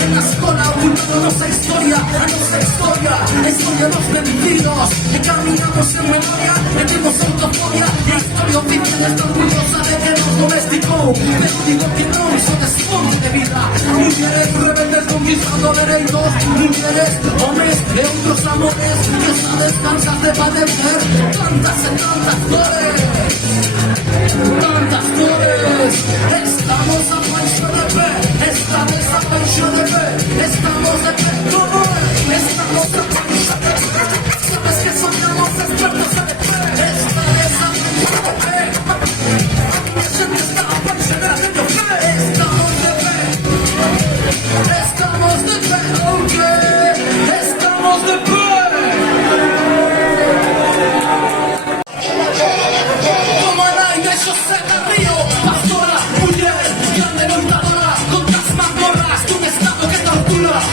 En la escuela ocultando nuestra historia, los vencidos, que caminamos en memoria, metimos autofobia, la historia oficial está orgullosa de que nos domesticó, pero digo que no, son desfonte de vida, mujeres rebeldes conquistando derechos, mujeres, hombres de otros amores, que no descansas de padecer, tantas flores, estamos a paixo de fe, esta vez a paixo de fe, estamos de fe, como estamos a paixo de fe, sabes que soñamos expertos de fe, esta vez a paixo de fe, la gente está apaixonada de fe, estamos de fe, ok, estamos de fe.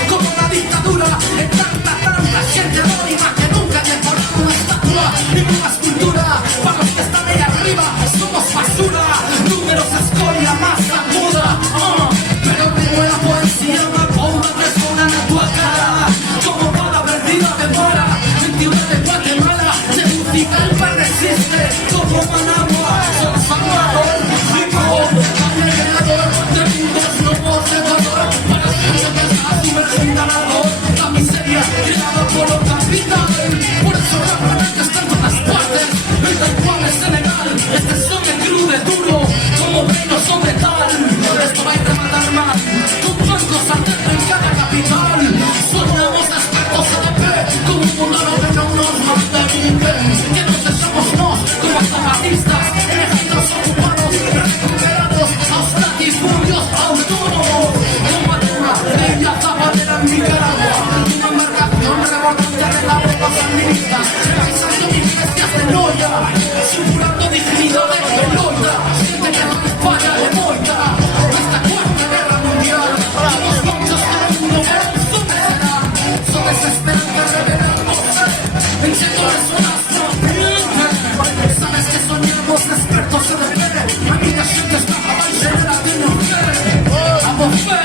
Como la dictadura, en tanta gente anónima que nunca le ponen una estatua ni una escultura. Para los que están ahí arriba, somos basura, números, escoria, masa muda. Pero tengo la poesía, una bomba que suena en tu cara. Como bala perdida de mora, 21 de Guatemala, se música el pan resiste. Como Managua, son Salvador, Rico, generador de mundos nuevos de valor. Para siempre la miseria creada por los capitales. Por eso la franja está en todas partes. El Taiwán es Senegal. Este son el crude duro. Como reinos son metal. Esto va a rematar mal. Con bancos adentro en cada capital. Sonamos expertos de fe. Como un mundo que no nos mantienen. Que nos dejamos como zapatistas. Elegidos ocupados. Recuperados. Hasta latifundios autónomos. Como Atena. Ella Zapatera en Nicaragua. Una embarcación rebordante de la ropa sandinista. Revisando iglesias de noia. Supurando dignidad de loita. Gente que no falla de moita. Esta cuarta guerra mundial. Los muchos del mundo son serán. Son desesperantes revelándose. En sectores solas sabes que soñamos expertos en el fe. A mí la gente está apaixonada de no fe. Amo fe.